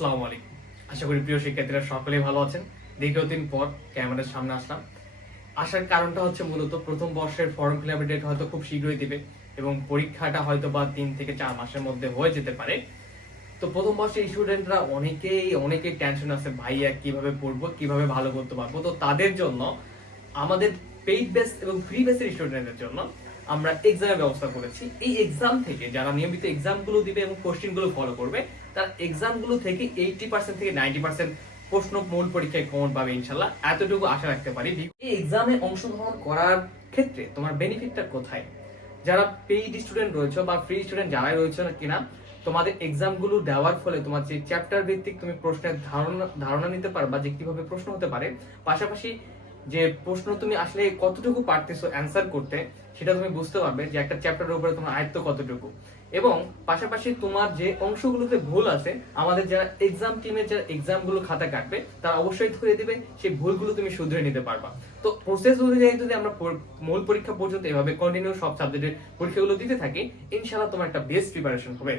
আসসালামু আলাইকুম। আশা করি প্রিয় শিক্ষার্থীরা সকলেই ভালো আছেন। দীর্ঘদিন পর ক্যামেরার সামনে আসলাম। আসার কারণটা হচ্ছে মূলত প্রথম বর্ষের ফর্ম ফিল আপের ডেট হয়তো খুব শীঘ্রই দিবে এবং পরীক্ষাটা হয়তো বা তিন থেকে চার মাসের মধ্যে হয়ে যেতে পারে। তো প্রথম বর্ষের স্টুডেন্টরা অনেকেই অনেকেই টেনশন আছে, ভাইয়া কীভাবে পড়ব, কীভাবে ভালো করতে পারব? তো তাদের জন্য আমাদের পেইড বেস এবং ফ্রি বেসের জন্য আমরা এক্সামের ব্যবস্থা করেছি। এই এক্সাম থেকে যারা নিয়মিত এক্সামগুলো দিবে এবং কোশ্চেনগুলো ফলো করবে, তার এক্সামগুলো থেকে পার্সেন্ট থেকে নাইনটি পার্সেন্ট প্রশ্ন মূল পরীক্ষায় কমন পাবে ইনশাল্লাহ, এতটুকু আশা রাখতে পারি। এই এক্সামে অংশগ্রহণ করার ক্ষেত্রে তোমার বেনিফিটটা কোথায়? যারা পেইড স্টুডেন্ট রয়েছে বা ফ্রি স্টুডেন্ট যারাই রয়েছে না কিনা, তোমাদের এক্সামগুলো দেওয়ার ফলে তোমার যে চ্যাপ্টার ভিত্তিক তুমি প্রশ্নের ধারণা ধারণা নিতে পারবা যে কীভাবে প্রশ্ন হতে পারে, পাশাপাশি যে প্রশ্ন তুমি আসলে কতটুকু পারতেছো অ্যান্সার করতে, সেটা তুমি বুঝতে পারবে যে একটা চ্যাপ্টারের উপরে তোমার আয়ত্ত কতটুকু। এবং পাশাপাশি তোমার যে অংশগুলোতে ভুল আছে, আমাদের যারা এক্সাম টিমের যারা এক্সামগুলো খাতা কাটবে, তারা অবশ্যই ধরে দিবে, সেই ভুলগুলো তুমি শুধরে নিতে পারবা। তো প্রসেস অনুযায়ী যদি আমরা মূল পরীক্ষা পর্যন্ত এভাবে কন্টিনিউ সব সাবজেক্টের পরীক্ষাগুলো দিতে থাকি, ইনশাআল্লাহ তোমার একটা বেস্ট প্রিপারেশন হবে।